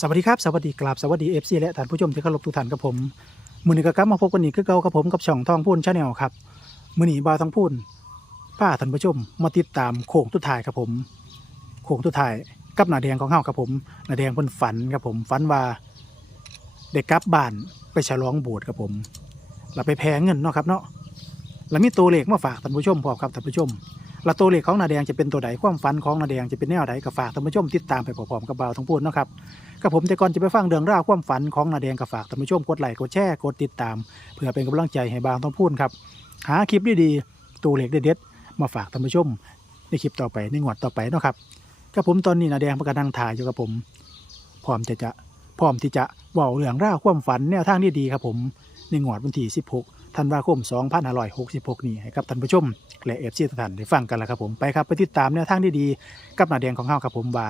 สวัสดีครับ สวัสดีกราบสวัสดีเอฟซีและท่านผู้ชมที่เคารพทุกท่านกับผมมือนี้ก็กลับมาพบกันอีกคือเก่ากับผมกับช่องทองพูนชาแนลครับมือนี้บาวทองพูนป้าท่านผู้ชมมาติดตามโค้งทุดท้ายครับผมโค้งทุดท้ายกับหนาแดงของเฮาครับผมหนาแดงเพิ่นฝันครับผมฝันว่าเด็กกลับบ้านไปฉลองโบสถ์ครับผมเราไปแพงเงินเนาะครับเนาะแล้วมีตัวเลขมาฝากท่านผู้ชมพร้อมครับท่านผู้ชม แล้วตัวเลขของนาแดงจะเป็นตัวใดความฝันของนาแดงจะเป็นแนวใดก็ฝากท่านผู้ชมติดตามไปพร้อมๆกับบ่าวทองพูนนาะครับกับผมแต่ก่อนจะไปฟังเรื่องราวความฝันของนาแดงกับฝากท่านผู้ชมกดไลค์กดแชร์กดติดตาม เพื่อเป็นกำลังใจให้บางต้งพูดครับหาคลิปดีๆตัวเล็กเด็ดๆมาฝากท่านผู้ชมในคลิปต่อไปในงวดต่อไปเนาะครับกับผมตอนนี้นาแดงประกำลังถ่ายอยู่กับผม พร้อมจะจะพร้อมที่จะเว่าเรื่องราวความฝันแนวทางที่ดีครับผมในงวดวันที่16 ธันวาคม 2566 นี้ให้กับท่านผู้ชม และเอฟซีทุกท่านได้ฟังกันแล้วครับผมไปครับไปติดตามแนวทางที่ดีกับนาแดงของเฮาครับผมว่า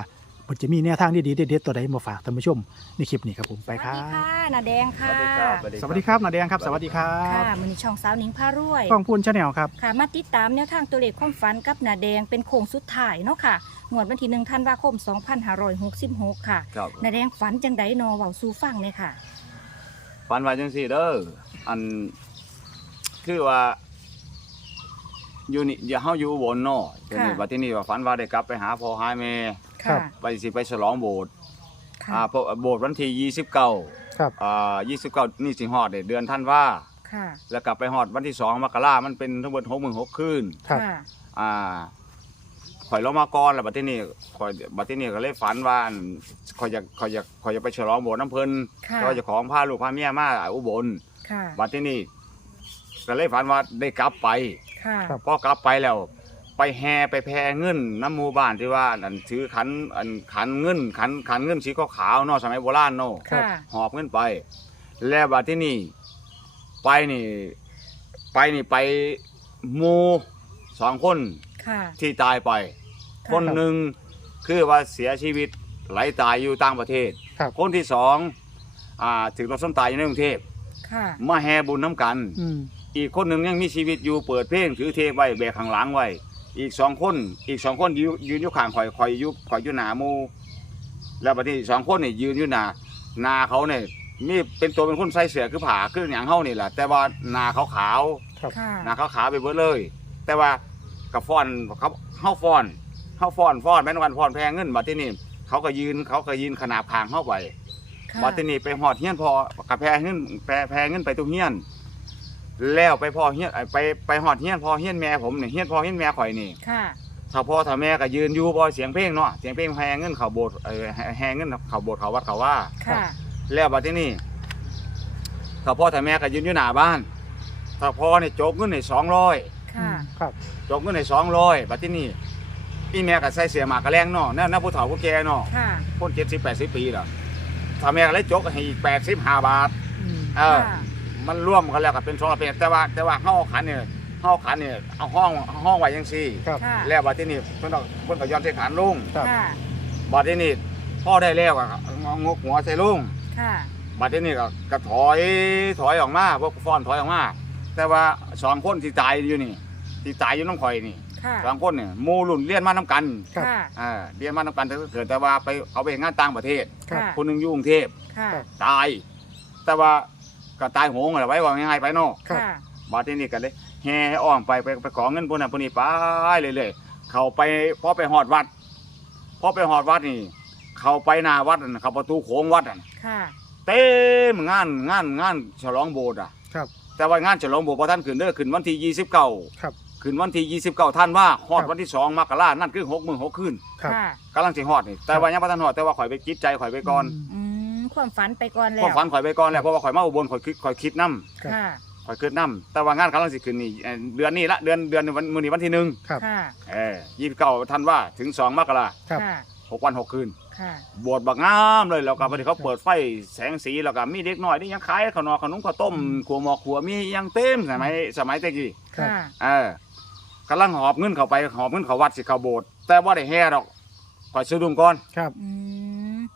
มันจะมีแนวทางที่ดีเด็ดๆตัวใดมาฝากท่านผู้ชมในคลิปนี้ครับผมไปสควัรัสบดีค่ะนาแดงค่ะสวัสดีครับสวัสดีครับนาแดงครับ สวัสดีครัค่ะบมือนี้ช่องสาวหนิงพารวยกล้องพูนชาแนลครับ ค่ะ มาติดตามแนวทางตัวเลขความฝันกับนาแดงเป็นโค้งสุดท้ายเนาะค่ะงวดวันที่หนึ่งธันวาคม 2566 ค่ะครับนาแดงฝันจังไดนอเว้าสู่ฟังเลยค่ะ ฝันว่าจังซี่เด้ออัน คือว่าอยู่นี่อย่าเฮาอยู่อุบนเนาะทีนี้ค่ะ ว่าที่นี่ว่าฝันว่าได้กลับไปหาพ่อหาแม่ครัค่ะบ ไปสิไปฉลองโบสถ์ค่ะอ่าเพราะโบสถ์วันที่29ครับ อ่า29 นี่สิฮอดเดือนธันวาค่ะแล้วกลับไปฮอดวันที่2มกรามันเป็นทั้งหมด6มื้อ6คืน ครับ ค่ะอ่าข่อยลงมาก่อนแล้วบัดที่นี่ข่อยบัดที่นี่ก็เลยฝันว่าอันข่อยอยากข่อยอยากข่อยอยากไปฉลองโบสถ์น้ำเพิ่นค่ะก็จะของพาลูกพาเมียมาอุบลค่ะบัดที่นี่ ก็เลยฝันว่าได้กลับไปค่ะครับพอกลับไปแล้ว ไปแห่ไปแพเงินน้ำหมู่บ้านที่ว่าอันถือขันอันขันเงินขันขันเงินสีขาวๆเนาะสมัยโบราณเนาะค่ะ หอบเงินไป แล้วบัดที่นี่ ไปนี่ ไปนี่ไปหมู่สองคนค่ะ ที่ตายไปคนหนึ่งคือว่าเสียชีวิตไหลตายอยู่ต่างประเทศ ครับ คนที่สองอ่าถือรถส้มตายอยู่ในกรุงเทพค่ะ มาแห่บุญน้ำกัน อืม อีกคนหนึ่งยังมีชีวิตอยู่เปิดเพลงถือเทปไว้แบกข้างหลังไว้ อีกสองคนอีกสองคนยืนยืนอยู่ข้างข่อยข่อยอยู่ข่อยอยู่หนาหมูแล้วบัดนี้สองคนนี่ยืนอยู่หนาหนาเขาเนี่ยมีเป็นตัวเป็นคนใส่เสื้อคือผ้าคืออย่างเฮานี่แหละแต่ว่าหนาเขาขาวครับค่ะหนาเขาขาวไปเบิดเลย แต่ว่ากับฟ้อนเขาเฮาฟ้อนเฮาฟ้อนฟ้อนแม่นวันฟ้อนแพงเงินบัดที่นี่เขาก็ยืนเขาก็ยืนขนาบข้างเฮาไปค่ะบัดที่นี่ไปหอดเฮียนพอกับแพงเงินแพแพงเงินไปตุเฮียน แล้วไปพ่อเฮียนไปไปหอดเฮียนพ่อเฮียนแม่ผมนี่เฮียนพ่อเฮียนแม่ข่อยนี่ค่ะ ถ้าพ่อถ้าแม่ก็ยืนอยู่บ่เสียงเพลงเนาะเสียงเพลงแฮเงินเขาโบสถ์เออแฮแฮเงินเขาโบสถ์เขาวัดเขาว่าค่ะแล้วบัดที่นี่ถ้าพ่อถ้าแม่ก็ยืนอยู่หน้าบ้าน ถ้าพ่อนี่โจกเงินให้สองร้อยค่ะครับโจกเงินให้สองร้อยบัดที่นี่อีแม่ก็ใส่เสื้อหมากกระแรงเนาะนั่นน่ะผู้เฒ่าผู้แก่เนาะค่ะคนเจ็ดสิบแปดสิบปีแล้วถ้าแม่ก็เลยโจกให้อีกแปดสิบห้าบาทอืมเออค่ะ มันร่วมกันแล้วก็เป็นสองเป็นแต่ว่าแต่ว่าห้องขันเนี่ยห้องขันเนี่ยเอาห้องห้องไว้ยังซี่ครับค่ะ แล้วบัดที่นี่เพิ่นต้องเพิ่นก็ย้อนใส่ขันลุงครับ ค่ะ บัดที่นี่พ่อได้แล้วก็งกหัวใส่ลุงค่ะ บัดที่นี่ก็ก็ถอยถอยออกมาพวกฟ้อนถอยออกมาแต่ว่าสองคนที่ตายอยู่นี่ที่ตายอยู่น้องข่อยนี่ค่ะ สองคนเนี่ยหมู่รุ่นเรียนมานํกันครับ ค่ะ อ่าเรียนมานํกันแต่เกิดแต่ว่าไปเขาไปเฮ็ดงานต่างประเทศ ครับค่ะคนหนึงอยู่กรุงเทพ ค่ะ ตาย แต่ว่า ก็ตายโหงอะไรไว้ว่าง่ายๆไปเนาะครับ ค่ะ บาดที่นี่กันเลยแห่อ้อมไปไปไปขอเงินพวกนั้นพวกนี้ไปเรื่อยๆเขาไปพอไปหอดวัดพอไปหอดวัดนี่ เขาไปหน้าวัดนั่นเขาประตูโค้งวัดนั่นค่ะ เต็มงานงานงานฉลองโบสถ์อะ ครับ แต่ว่างานฉลองโบสถ์พอท่านขึ้นเด้อขึ้นวันที่ยี่สิบเก้าครับ ขึ้นวันที่ยี่สิบเก้าท่านว่าฮอดครับ วันที่สองมกรานั่นคือหกหมื่นหกคืนครับ ค่ะ กำลังสิฮอดนี่แต่ว่ายังบ่ทันฮอดแต่ว่าข่อยไปคิดใจข่อยไปก่อน อืม ความฝันไปก่อนแล้ความวฝันข่อยไปก่อนแล้วเพราะว่าข่อยมาอุบลข่อยคิดข่อยคิดนํครับ ค่ะข่อยคิดนํแต่ว่างานกำลังสิขึ้นนี่เอ่อเดือนนี้ละเดือนเดือนวันมื้อนี้วันที่หนึ่งครับ ค่ะเออยี่สิบเก้าท่านว่าถึงสองมกราครับ ค่ะหกวันหกคืน ค่ะ บวชบักงามเลยแล้วก็พอดีเขาเปิดไฟแสงสีแล้วก็มีเด็กน้อยที่ยังขายขนมขนมข้าวต้มขัวหมอกขัวมียังเต็มสมัยสมัยตะกี้ ครับ ค่ะเออกำลังหอบเงินเข้าไปหอบเงินเข้าวัดสิเข้าโบสถ์แต่ว่าได้แห่ดอกข่อยสะดุ้งก่อน ครับ อืม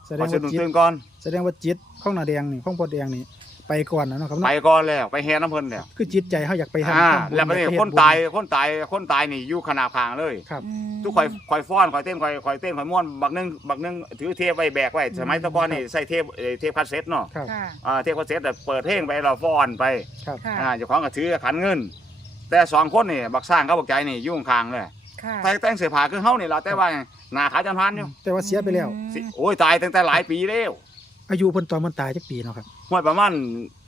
แสดข่องยว่าสะดุ้งจิตตื่นก่อน แสดงว่าจิตของนาแดงนี่ของพ่อแดงนี่ไปก่อนนะเนาะครับไปเนาะก่อนแล้วไปแห่น้ำเพิ่นแล้วคือจิตใจเฮาอยากไปทำอ่าทำบุญแล้วประเดี๋ยวอคนเฮ็ดบุญตายคนตายคนตายนี่อยู่ขนาบข้างเลย ครับ อืมทุกข่อยข่อยฟ้อนข่อยเต้นข่อยข่อยเต้นข่อยม่วนบักหนึงบักหนึงถือเทปไว้แบกไว้สมัยแตะก่อนนี่ใส่เทปเอ่อเทปคาสเซ็ตเนาะครับ ค่ะอ่าเทปคาสเซ็ตแต่เปิดเพลงไปเราฟ้อนไปครับค่ะอ่าเจ้าของก็ถือขันเงิน แต่สองคนนี่บักสร้างกับบักใจนี่อยู่ข้างๆเลยค่ะ แต่แต่งเสื้อผ้าคือเฮานี่ล่ะแต่ว่า หน้าขาวจันพันอยู่แต่ว่าเสียไปแล้วอืมสิโอ้ยตายตั้งแต่หลายปีแล้วอายุเพิ่นตอนมันตายจักปีเนาะครับหมดประมาณ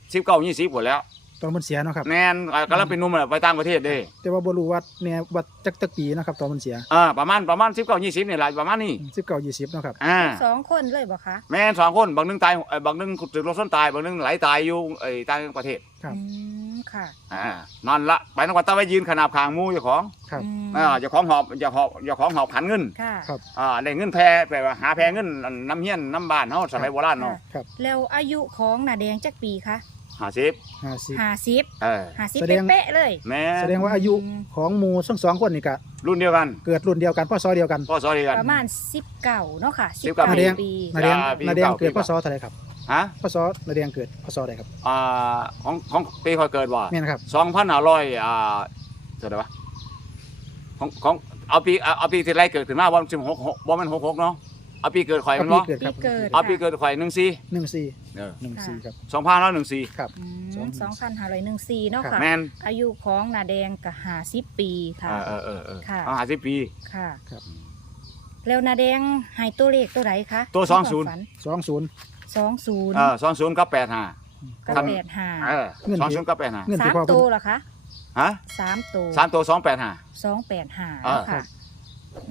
19 20หมดแล้ว ตอนมันเสียเนาะครับแน่นอ่ากำลังเป็นหนุ่มน่ะไปต่างประเทศเด้แต่ว่าบ่รู้ว่าแน่ว่าจักจักปีเนาะครับตอนมันเสียอ่าประมาณประมาณ19 20นี่ล่ะประมาณนี้19 20เนาะครับอ่าสองคนเลยบ่คะแม่นสองคนบางหนึงตายเอ่อบางหนึงถูกรถชนตายบางหนึงไหลตายอยู่ไอ้ต่างประเทศ ครับ อืม ค่ะอ่านั่นละไปนครตะไปยืนขนาบข้างหมู่เจ้าของครับ อืมอ่าเจ้าของหอบเจ้าของเจ้าของหอบขันเงินค่ะ ครับ อ่าได้เงินแพรแปลว่าหาแพรเงินน้ำเฮียนน้ำบ้านเฮาสมัยโบราณเนาะครับแล้วอายุของนาแดงจักปีคะ50 50ห้าสิบเออห้าสิบแสดง เป๊ะๆเลย แม่แสดงว่าอายุของหมู่ทั้งสองคนนี่ก็รุ่นเดียวกันเกิดรุ่นเดียวกันพศเดียวกัน พ่อสอเดียวกัน ประมาณสิบเก่าเนาะค่ะสิบ19นาแดงปี นาแดงอ่าปีนาแดงเก่า เกิดปีพเก่าศเท่าไหร่ครับ ฮะพศนาแดงเกิดพศใดครับอ่าของของปีคอยเกิดว่าแม่นครับ2,500อ่าเท่าไหร่วะของของเอาปีเอาเอาปีที่ไรเกิดขึ้นมาว่า16บ่แม่น66เนาะเอาปีเกิดข่อยเอามันปีบ่เกิดคปีรับเกิดเอาปีค่ะเกิดข่อย14 14เออ14ครับ2514ครับอืสองมสองพันห้าร้อยหนึ่งสี่เนาะค่ะ แม่นอายุของนาแดงกับห้าสิบปีค่ะ เออเออเออค่ะเอา50ปีค่ะครับแล้วนาแดงให้ตัวเลขตัวไหนคะตัวในความ20ฝัน20 สองศูนย์เออ20กับ85กับครับแปดห้าเออเงินที่20กับ85เงินสาที่มพ่อตัเพิ่วนเหรอคะฮะสามตัวสามตัว285สองแปดห้าเออค่ะ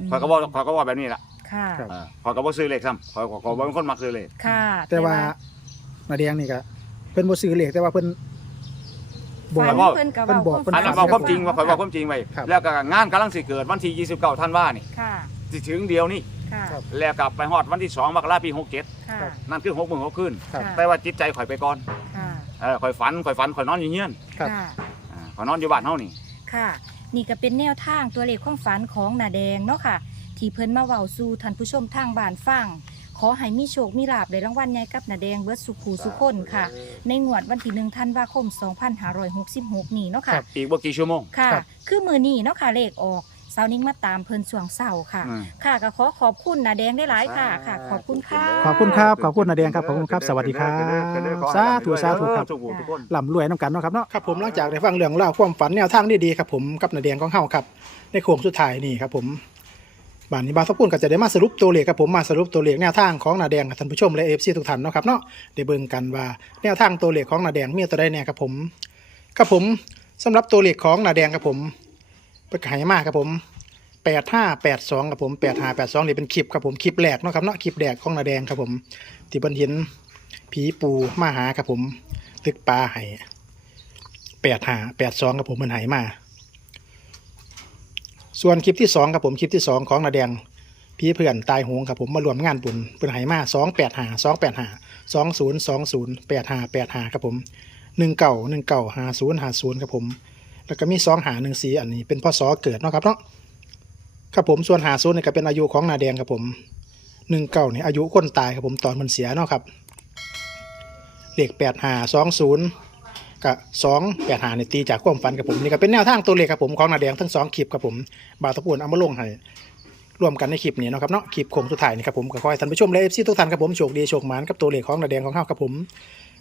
มข่อยก็บอกข่อยก็บอกแบบนี้ล่ะค่ะครับเออข่อยก็บ่ซื้อเลขซ้ำข่อยข่อยข่อยบ่เป็นคนมักซื้อเลขค่ะ แต่ว่านาแดงนี่ก็เพิ่นบ่ซื้อเลขแต่ว่าเพิ่นบอฝักนเพิ่นกับเพิ่นบอกเพิ่นอันนั้นบอกความจริงว่าข่อยบอกความจริงไว้ครับแล้วก็งานกำลังสิเกิดวันที่29ธันวานี่ค่ะสิถึงเดียวนี่ ค่ะ ครับ แล้วกลับไปฮอดวันที่2มกราคมปีค่ะ67นั่นคือ6มื้อ6คืนครับค่ะแต่ว่าจิตใจข่อยไปก่อนค่ะ เออข่อยฝันข่อยฝันข่อยนอนอยู่เฮียนครับ ค่ะ อ่าข่อยนอนอยู่บ้านเฮานี่ ค่ะ นี่ก็เป็นแนวทางตัวเลขความฝันของนาแดงเนาะค่ะ ที่เพิ่นมาเว้าสู่ท่านผู้ชมทางบ้านฟัง ขอให้มีโชค มีลาบในรางวัลใหญ่กับนาแดงเบิดสุขูสุคนค่ะ ในงวดวันที่หนึ่งธันวาคม 2566 นี้เนาะค่ะครับอีกบ่กี่ชั่วโมง ค่ะ ครับ คือมือนี้เนาะค่ะเลขออกเสาร์นี้มาตามเพิ่นช่วงเสาร์ค่ะ อืม ค่ะก็ขอขอบคุณนาแดงได้หลายๆค่ะค่ะ ขอบคุณค่ะ ขอบคุณครับขอบคุณนาแดงครับขอบคุณครับสวัสดีครับสาธุสาธุครับทุกผู้ทุกคนล่ำรวยน้ำกันเนาะครับเนาะครับผมหลังจากได้ฟังเรื่องเล่าวความฝันแนวทางดีๆครับผมกับนาแดงของเฮาครับในโค้งสุดท้ายนี่ครับผมบ้านนี้บางสกุลก็จะได้มาสรุปตัวเลขครับผมมาสรุปตัวเลขแนวทางของนาแดงกับท่านผู้ชมและเอฟซีทุกท่านเนาะครับเนาะได้เบิ่งกันว่าแนวทางตัวเลขของนาแดงมีตัวใดแน่ครับผมครับผมสำหรับตัวเลขของนาแดงครับผม เปิดขายมากครับผมแปดห้าแปดสองครับผมแปดห้าแปดสองนี่เป็นคลิปครับผมคลิปแรกเนาะครับเนาะคลิปแรกของนาแดงครับผมที่เพิ่นเห็นผีปูมาหาครับผมตึกปลาไห้แปดห้าแปดสองครับผมมันหายมา ส่วนคลิปที่สองครับผมคลิปที่สองของนาแดงพี่เพื่อนตายหงครับผมมารวมงานบุญเป็นไหมาสองแปดหาสองแปดหาสองศูนย์สองศูนย์แปดหาแปดหาครับผมหนึ่งเก่าหนึ่งเก่าหาศูนย์หาศูนย์ครับผม แล้วก็มีสองหาหนึ่งสีอันนี้เป็นพ่อสอเกิดเนาะครับเนาะครับผมส่วนหาศูนย์นี่ยก็เป็นอายุของนาแดงครับผมหนึ่งเก่าเนี่ยอายุคนตายครับผมตอนมันเสียเนาะครับเลขแปดหาสองศูนย์กับสองแปดหาในตีจากความฝันกับผมนี่ก็เป็นแนวทางตัวเลขครับผมของนาแดงทั้งสองคลิปครับผมบาตะปูนเอามาลงให้รวมกันในคลิปนี้เนาะครับเนาะคลิปโคงสุดท้ายนี่ครับผมก็ขอให้ท่านผู้ชมและเอฟซีทุกท่านครับผมโชคดีโชคหมานกับตัวเลขของนาแดงของเฮาครับผม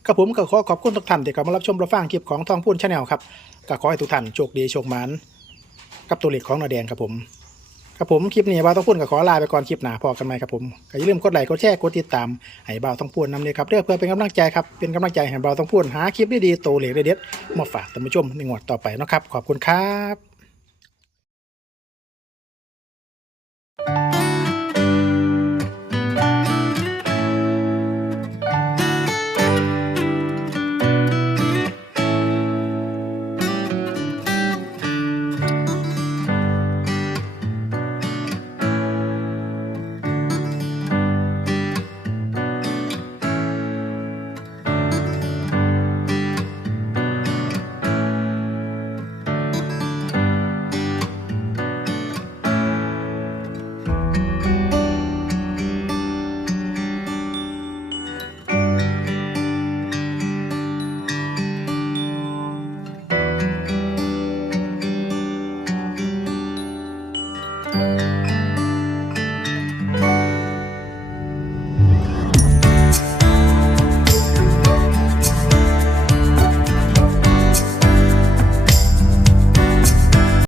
ครับผมก็ขอขอบคุณทุกท่านที่เข้ามารับชมรับฟังคลิปของทองพูนชาแนลครับก็ขอให้ทุกท่านโชคดีโชคหมานกับตัวเลขของนาแดงครับผมครับผมคลิปนี้บ่าวต้องพูดก็ขอลาไปก่อนคลิปหน้าพอกันใหมครับผมก็อย่าลืมกดไลค์กดแชร์กดติดตามให้บ่าวต้องพูดนำเลยครับเพื่อเพื่อเป็นกำลังใจครับเป็นกำลังใจให้บ่าวต้องพูดหาคลิปดีๆโตวเลขเด็ดๆมาฝากท่านผู้ชมในงวดต่อไปนะครับขอบคุณครับ